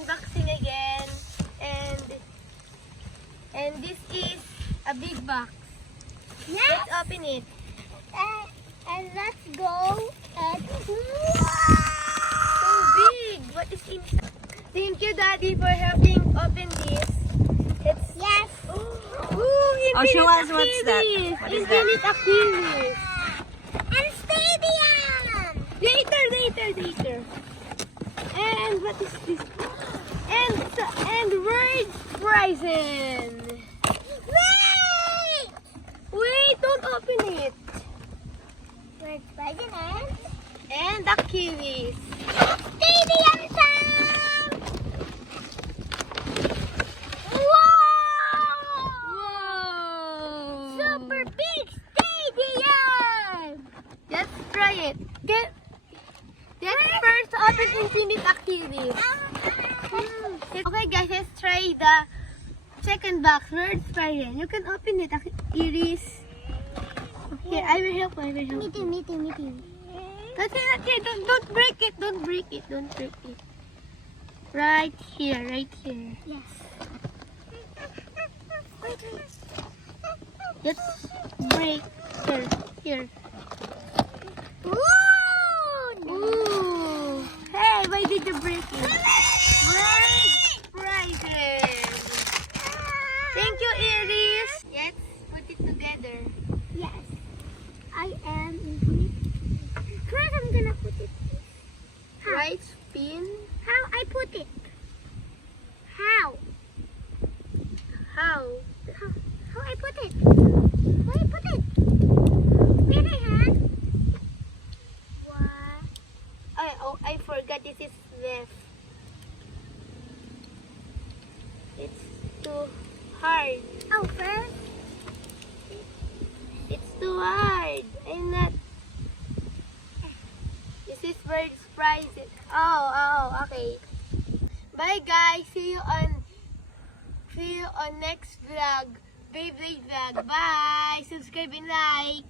unboxing again. And this is a big box. Yes. Let's open it. And let's go. And So big! What is inside? Thank you, Daddy, for helping open this. It's yes. Ooh, show us what's that. Achilles. What is Infinite Achilles. And stadium. Later. And what is this? And words Horizon. Wait, don't open it. Where's President? And Achilles. Stadium time. Whoa! Super big stadium. Let's try it. Let's first open Infinite Achilles. Okay guys, let's try the second box. Words Horizon. You can open it, Iris. Okay, I will help. Me too. That's it. Don't break it. Don't break it. Right here. Yes. Let's break here. Ooh. Hey, why did you break it? Words Horizon. Thank you, Iris. Let's put it together. Yes. I am infinite. First, I'm gonna put it. Right spin. How I put it? How? How? How I put it? How I put it? Where I had? What? I forgot this is left. It's too hard. Oh, first. It's too hard. I'm not. This is bird surprise. Oh, okay. Bye guys. See you on next vlog. Beyblade vlog. Bye. Subscribe and like.